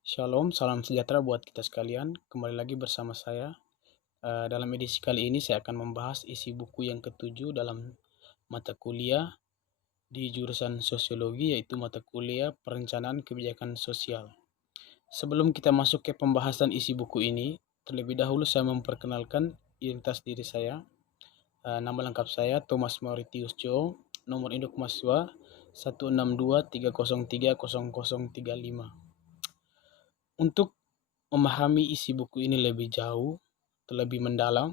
Shalom, salam sejahtera buat kita sekalian. Kembali lagi bersama saya. Dalam edisi kali ini saya akan membahas isi buku yang ketujuh dalam mata kuliah di jurusan sosiologi, yaitu mata kuliah perencanaan kebijakan sosial. Sebelum kita masuk ke pembahasan isi buku ini, terlebih dahulu saya memperkenalkan identitas diri saya. Nama lengkap saya Thomas Mauritius Cho, nomor induk mahasiswa 16230300035. Untuk memahami isi buku ini lebih jauh, lebih mendalam,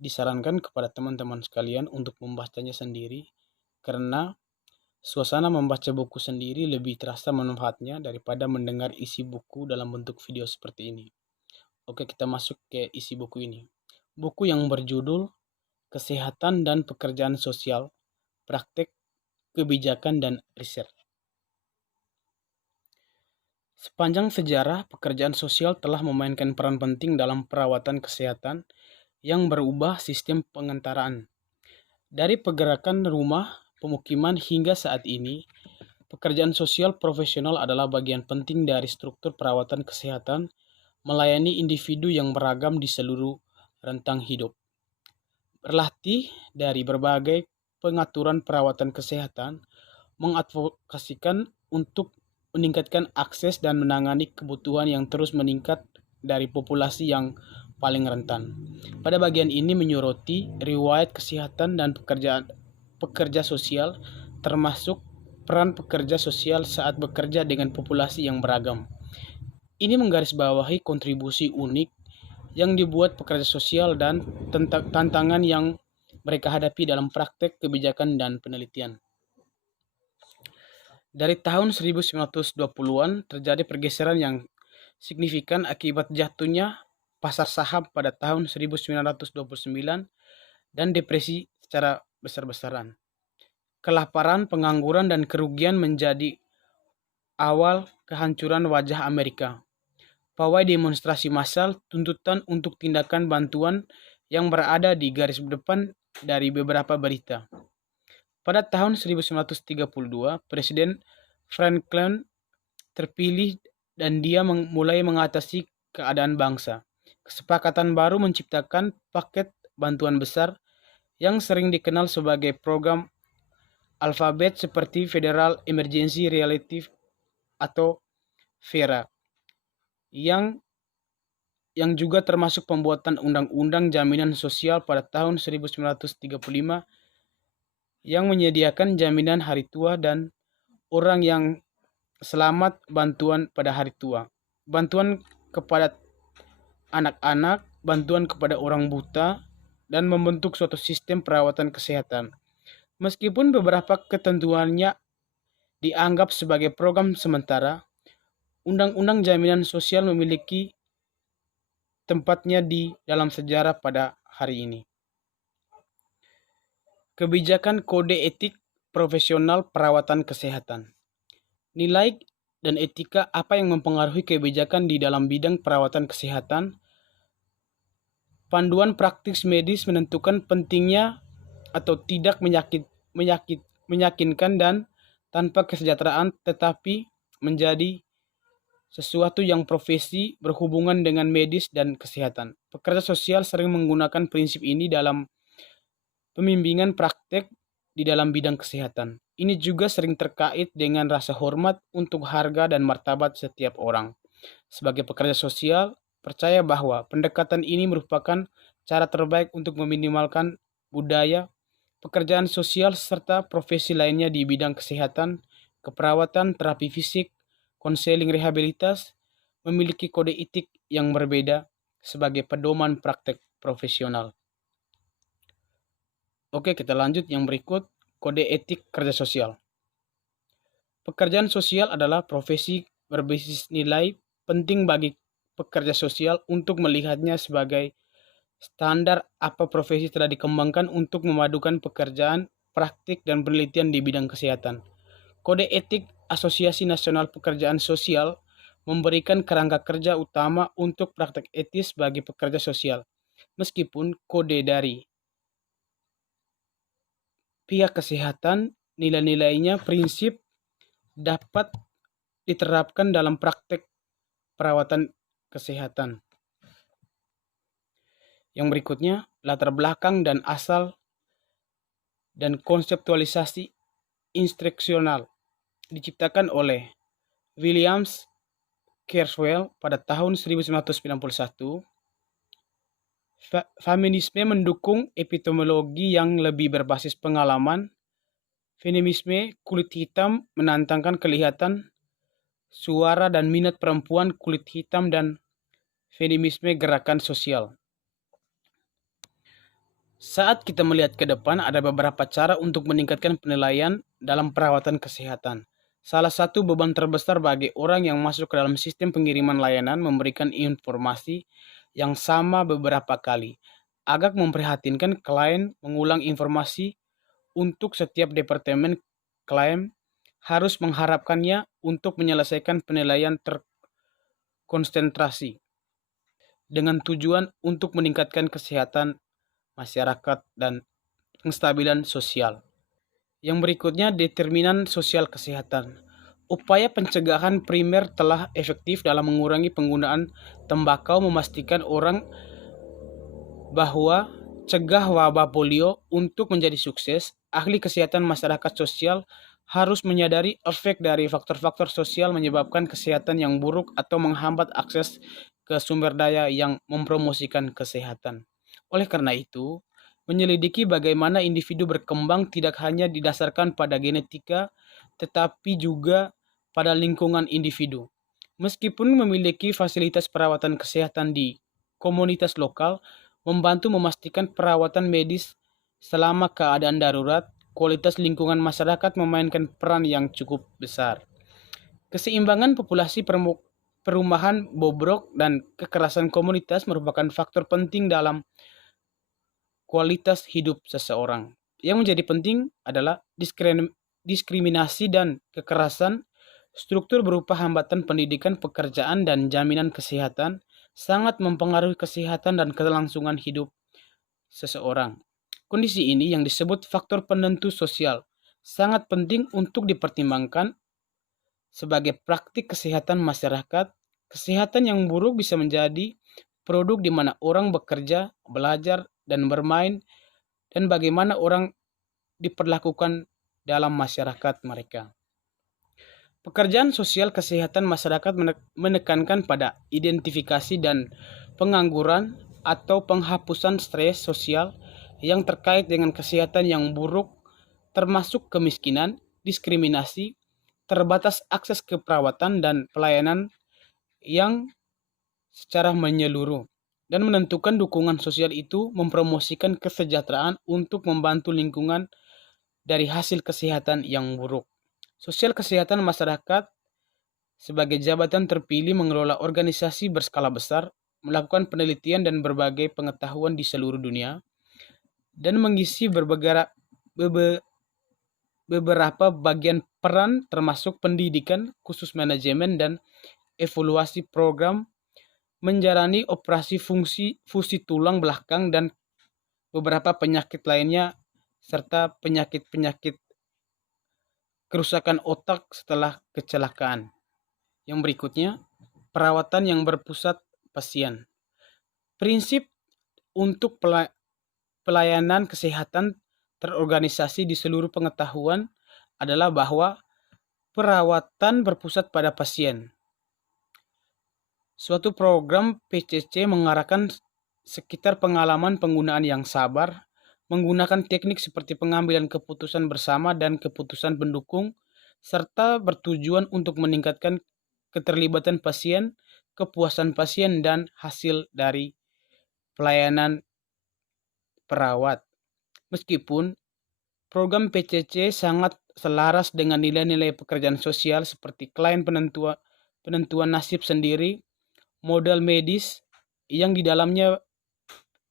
disarankan kepada teman-teman sekalian untuk membacanya sendiri, karena suasana membaca buku sendiri lebih terasa manfaatnya daripada mendengar isi buku dalam bentuk video seperti ini. Oke, kita masuk ke isi buku ini. Buku yang berjudul Kesehatan dan Pekerjaan Sosial, Praktek, Kebijakan, dan Riset. Sepanjang sejarah, pekerjaan sosial telah memainkan peran penting dalam perawatan kesehatan yang berubah sistem pengantaraan. Dari pergerakan rumah, pemukiman hingga saat ini, pekerjaan sosial profesional adalah bagian penting dari struktur perawatan kesehatan, melayani individu yang beragam di seluruh rentang hidup. Berlatih dari berbagai pengaturan perawatan kesehatan, mengadvokasikan untuk meningkatkan akses dan menangani kebutuhan yang terus meningkat dari populasi yang paling rentan. Pada bagian ini menyoroti riwayat kesehatan dan pekerja sosial, termasuk peran pekerja sosial saat bekerja dengan populasi yang beragam. Ini menggarisbawahi kontribusi unik yang dibuat pekerja sosial dan tantangan yang mereka hadapi dalam praktek kebijakan dan penelitian. Dari tahun 1920-an terjadi pergeseran yang signifikan akibat jatuhnya pasar saham pada tahun 1929 dan depresi secara besar-besaran. Kelaparan, pengangguran, dan kerugian menjadi awal kehancuran wajah Amerika. Pawai demonstrasi massal, tuntutan untuk tindakan bantuan yang berada di garis depan dari beberapa berita. Pada tahun 1932, Presiden Franklin terpilih dan dia mulai mengatasi keadaan bangsa. Kesepakatan baru menciptakan paket bantuan besar yang sering dikenal sebagai program alfabet seperti Federal Emergency Relief atau FERA, yang juga termasuk pembuatan Undang-Undang Jaminan Sosial pada tahun 1935 yang menyediakan jaminan hari tua dan orang yang selamat bantuan pada hari tua, bantuan kepada anak-anak, bantuan kepada orang buta, dan membentuk suatu sistem perawatan kesehatan. Meskipun beberapa ketentuannya dianggap sebagai program sementara, Undang-Undang Jaminan Sosial memiliki tempatnya di dalam sejarah pada hari ini. Kebijakan Kode Etik Profesional Perawatan Kesehatan. Nilai dan etika apa yang mempengaruhi kebijakan di dalam bidang perawatan kesehatan? Panduan praktis medis menentukan pentingnya atau tidak meyakinkan dan tanpa kesejahteraan, tetapi menjadi sesuatu yang profesi berhubungan dengan medis dan kesehatan. Pekerja sosial sering menggunakan prinsip ini dalam pembimbingan praktek di dalam bidang kesehatan. Ini juga sering terkait dengan rasa hormat untuk harga dan martabat setiap orang. Sebagai pekerja sosial, percaya bahwa pendekatan ini merupakan cara terbaik untuk meminimalkan budaya, pekerjaan sosial, serta profesi lainnya di bidang kesehatan, keperawatan, terapi fisik, konseling rehabilitas, memiliki kode etik yang berbeda sebagai pedoman praktek profesional. Oke, kita lanjut yang berikut, kode etik kerja sosial. Pekerjaan sosial adalah profesi berbasis nilai penting bagi pekerja sosial untuk melihatnya sebagai standar apa profesi telah dikembangkan untuk memadukan pekerjaan, praktik, dan penelitian di bidang kesehatan. Kode etik Asosiasi Nasional Pekerjaan Sosial memberikan kerangka kerja utama untuk praktek etis bagi pekerja sosial. Meskipun kode dari pihak kesehatan, nilai-nilainya prinsip dapat diterapkan dalam praktek perawatan kesehatan. Yang berikutnya, latar belakang dan asal dan konseptualisasi instruksional diciptakan oleh William Kurzweil pada tahun 1991. Feminisme mendukung epistemologi yang lebih berbasis pengalaman. Feminisme kulit hitam menantangkan kelihatan, suara dan minat perempuan kulit hitam, dan feminisme gerakan sosial. Saat kita melihat ke depan, ada beberapa cara untuk meningkatkan penilaian dalam perawatan kesehatan. Salah satu beban terbesar bagi orang yang masuk ke dalam sistem pengiriman layanan memberikan informasi yang sama beberapa kali. Agak memprihatinkan klien mengulang informasi untuk setiap departemen klaim harus mengharapkannya untuk menyelesaikan penilaian terkonsentrasi dengan tujuan untuk meningkatkan kesehatan masyarakat dan kestabilan sosial. Yang berikutnya, determinan sosial kesehatan. Upaya pencegahan primer telah efektif dalam mengurangi penggunaan tembakau, memastikan orang bahwa cegah wabah polio. Untuk menjadi sukses, ahli kesehatan masyarakat sosial harus menyadari efek dari faktor-faktor sosial menyebabkan kesehatan yang buruk atau menghambat akses ke sumber daya yang mempromosikan kesehatan. Oleh karena itu, menyelidiki bagaimana individu berkembang tidak hanya didasarkan pada genetika, tetapi juga pada lingkungan individu. Meskipun memiliki fasilitas perawatan kesehatan di komunitas lokal, membantu memastikan perawatan medis selama keadaan darurat, kualitas lingkungan masyarakat memainkan peran yang cukup besar. Keseimbangan populasi perumahan bobrok dan kekerasan komunitas merupakan faktor penting dalam kualitas hidup seseorang. Yang menjadi penting adalah diskriminasi dan kekerasan, struktur berupa hambatan pendidikan, pekerjaan, dan jaminan kesehatan sangat mempengaruhi kesehatan dan kelangsungan hidup seseorang. Kondisi ini yang disebut faktor penentu sosial sangat penting untuk dipertimbangkan sebagai praktik kesehatan masyarakat. Kesehatan yang buruk bisa menjadi produk di mana orang bekerja, belajar, dan bermain, dan bagaimana orang diperlakukan dalam masyarakat mereka. Pekerjaan sosial kesehatan masyarakat menekankan pada identifikasi dan pengangguran atau penghapusan stres sosial yang terkait dengan kesehatan yang buruk, termasuk kemiskinan, diskriminasi, terbatas akses ke perawatan dan pelayanan yang secara menyeluruh, dan menentukan dukungan sosial itu mempromosikan kesejahteraan untuk membantu lingkungan dari hasil kesehatan yang buruk. Sosial kesehatan masyarakat sebagai jabatan terpilih mengelola organisasi berskala besar, melakukan penelitian dan berbagai pengetahuan di seluruh dunia, dan mengisi beberapa bagian peran termasuk pendidikan, khusus manajemen, dan evaluasi program, menjalani operasi fusi tulang belakang dan beberapa penyakit lainnya, serta penyakit-penyakit kerusakan otak setelah kecelakaan. Yang berikutnya, perawatan yang berpusat pasien. Prinsip untuk pelayanan kesehatan terorganisasi di seluruh pengetahuan adalah bahwa perawatan berpusat pada pasien. Suatu program PCC mengarahkan sekitar pengalaman penggunaan yang sabar, menggunakan teknik seperti pengambilan keputusan bersama dan keputusan pendukung, serta bertujuan untuk meningkatkan keterlibatan pasien, kepuasan pasien, dan hasil dari pelayanan perawat. Meskipun program PCC sangat selaras dengan nilai-nilai pekerjaan sosial seperti klien penentuan nasib sendiri, modal medis yang di dalamnya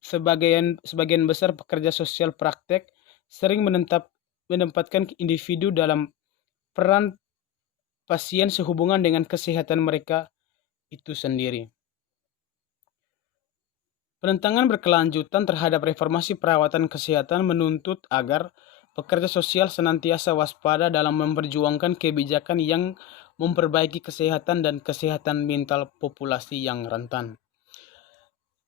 sebagian besar pekerja sosial praktek sering menempatkan individu dalam peran pasien sehubungan dengan kesehatan mereka itu sendiri. Penentangan berkelanjutan terhadap reformasi perawatan kesehatan menuntut agar pekerja sosial senantiasa waspada dalam memperjuangkan kebijakan yang memperbaiki kesehatan dan kesehatan mental populasi yang rentan.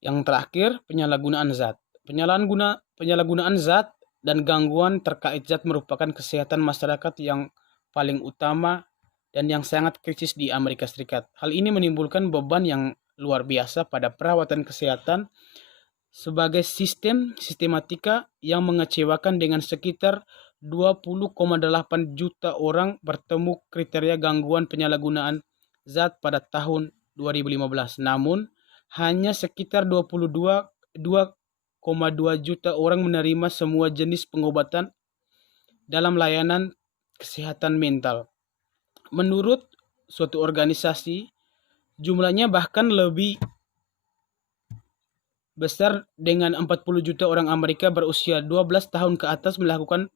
Yang terakhir, penyalahgunaan zat. Penyalahgunaan zat dan gangguan terkait zat merupakan kesehatan masyarakat yang paling utama dan yang sangat kritis di Amerika Serikat. Hal ini menimbulkan beban yang luar biasa pada perawatan kesehatan sebagai sistematika yang mengecewakan dengan sekitar 20,8 juta orang bertemu kriteria gangguan penyalahgunaan zat pada tahun 2015. Namun, hanya sekitar 2,2 juta orang menerima semua jenis pengobatan dalam layanan kesehatan mental. Menurut suatu organisasi, jumlahnya bahkan lebih besar dengan 40 juta orang Amerika berusia 12 tahun ke atas melakukan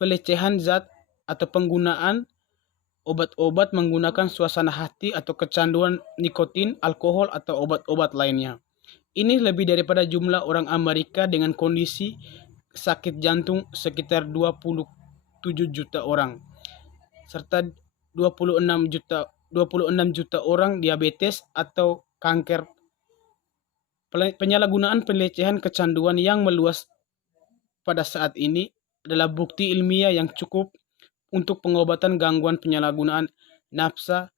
pelecehan zat atau penggunaan obat-obat menggunakan suasana hati atau kecanduan nikotin, alkohol, atau obat-obat lainnya. Ini lebih daripada jumlah orang Amerika dengan kondisi sakit jantung sekitar 27 juta orang, serta 26 juta orang diabetes atau kanker. Penyalahgunaan pelecehan kecanduan yang meluas pada saat ini adalah bukti ilmiah yang cukup untuk pengobatan gangguan penyalahgunaan nafsa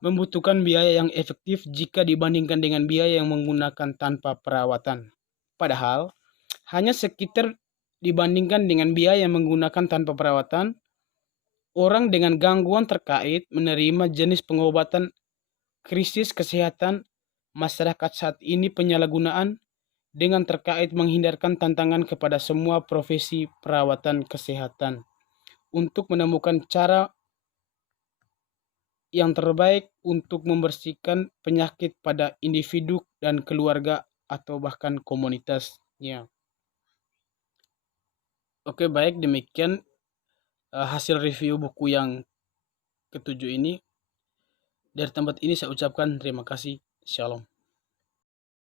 membutuhkan biaya yang efektif jika dibandingkan dengan biaya yang menggunakan tanpa perawatan. Padahal, hanya sekitar dibandingkan dengan biaya yang menggunakan tanpa perawatan, orang dengan gangguan terkait menerima jenis pengobatan krisis kesehatan masyarakat saat ini. Penyalahgunaan dengan terkait menghindarkan tantangan kepada semua profesi perawatan kesehatan untuk menemukan cara yang terbaik untuk membersihkan penyakit pada individu dan keluarga atau bahkan komunitasnya. Oke, baik, demikian hasil review buku yang ketujuh ini. Dari tempat ini saya ucapkan terima kasih. Shalom.